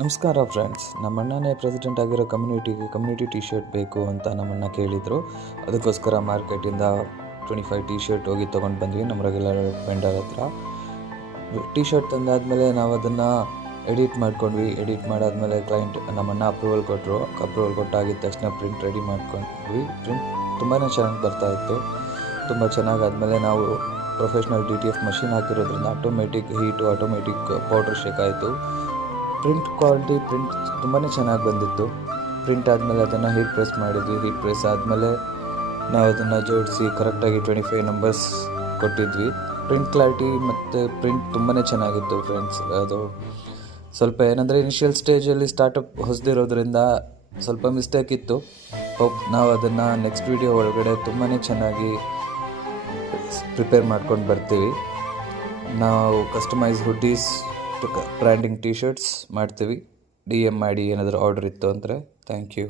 ನಮಸ್ಕಾರ friends. ನಮ್ಮಣ್ಣನೇ president ಆಗಿರೋ community T shirt ಬೇಕು ಅಂತ ನಮ್ಮಣ್ಣ ಕೇಳಿದರು. ಅದಕ್ಕೋಸ್ಕರ ಮಾರ್ಕೆಟಿಂದ 25 ಟಿ ಶರ್ಟ್ ಹೋಗಿ ತೊಗೊಂಡು ಬಂದ್ವಿ ನಮ್ಮ ರೆಗ್ಯುಲರ್ ವೆಂಡರ್ ಹತ್ರ. ಟಿ ಶರ್ಟ್ ತಂದಾದಮೇಲೆ ನಾವು ಅದನ್ನು ಎಡಿಟ್ ಮಾಡ್ಕೊಂಡ್ವಿ. ಎಡಿಟ್ ಮಾಡಾದಮೇಲೆ ಕ್ಲೈಂಟ್ ನಮ್ಮಣ್ಣ ಅಪ್ರೂವಲ್ ಕೊಟ್ಟರು. ಅಪ್ರೂವಲ್ ಕೊಟ್ಟಾಗಿದ್ದ ತಕ್ಷಣ ಪ್ರಿಂಟ್ ರೆಡಿ ಮಾಡ್ಕೊಂಡ್ವಿ. ಪ್ರಿಂಟ್ ತುಂಬಾ ಚೆನ್ನಾಗಿ ಬರ್ತಾಯಿತ್ತು. ತುಂಬ ಚೆನ್ನಾಗಾದಮೇಲೆ ನಾವು ಪ್ರೊಫೆಷ್ನಲ್ DTF ಮಷಿನ್ ಹಾಕಿರೋದ್ರಿಂದ automatic heat, automatic powder shake ಆಯಿತು. ಪ್ರಿಂಟ್ ಕ್ವಾಲಿಟಿ ತುಂಬಾ ಚೆನ್ನಾಗಿ ಬಂದಿತ್ತು. ಪ್ರಿಂಟ್ ಆದಮೇಲೆ ಅದನ್ನು ಹೀಟ್ ಪ್ರೆಸ್ ಮಾಡಿದ್ವಿ. ಹೀಟ್ ಪ್ರೆಸ್ ಆದಮೇಲೆ ನಾವು ಅದನ್ನು ಜೋಡಿಸಿ ಕರೆಕ್ಟಾಗಿ 25 ನಂಬರ್ಸ್ ಕೊಟ್ಟಿದ್ವಿ. ಪ್ರಿಂಟ್ ಕ್ಲಾರಿಟಿ ಮತ್ತು ಪ್ರಿಂಟ್ ತುಂಬಾ ಚೆನ್ನಾಗಿತ್ತು ಫ್ರೆಂಡ್ಸ್. ಅದು ಸ್ವಲ್ಪ ಏನಂದರೆ ಇನಿಷಿಯಲ್ ಸ್ಟೇಜಲ್ಲಿ ಸ್ಟಾರ್ಟಪ್ ಹೊಸದಿರೋದ್ರಿಂದ ಸ್ವಲ್ಪ ಮಿಸ್ಟೇಕ್ ಇತ್ತು. ನಾವು ಅದನ್ನು ನೆಕ್ಸ್ಟ್ ವಿಡಿಯೋ ಒಳಗಡೆ ತುಂಬಾ ಚೆನ್ನಾಗಿ ಪ್ರಿಪೇರ್ ಮಾಡ್ಕೊಂಡು ಬರ್ತೀವಿ. ನಾವು customise hoodies, branding T shirts ಮಾಡ್ತೀವಿ. DM ಮಾಡಿ ಏನಾದರೂ ಆರ್ಡರ್ ಇತ್ತು ಅಂದರೆ. Thank you.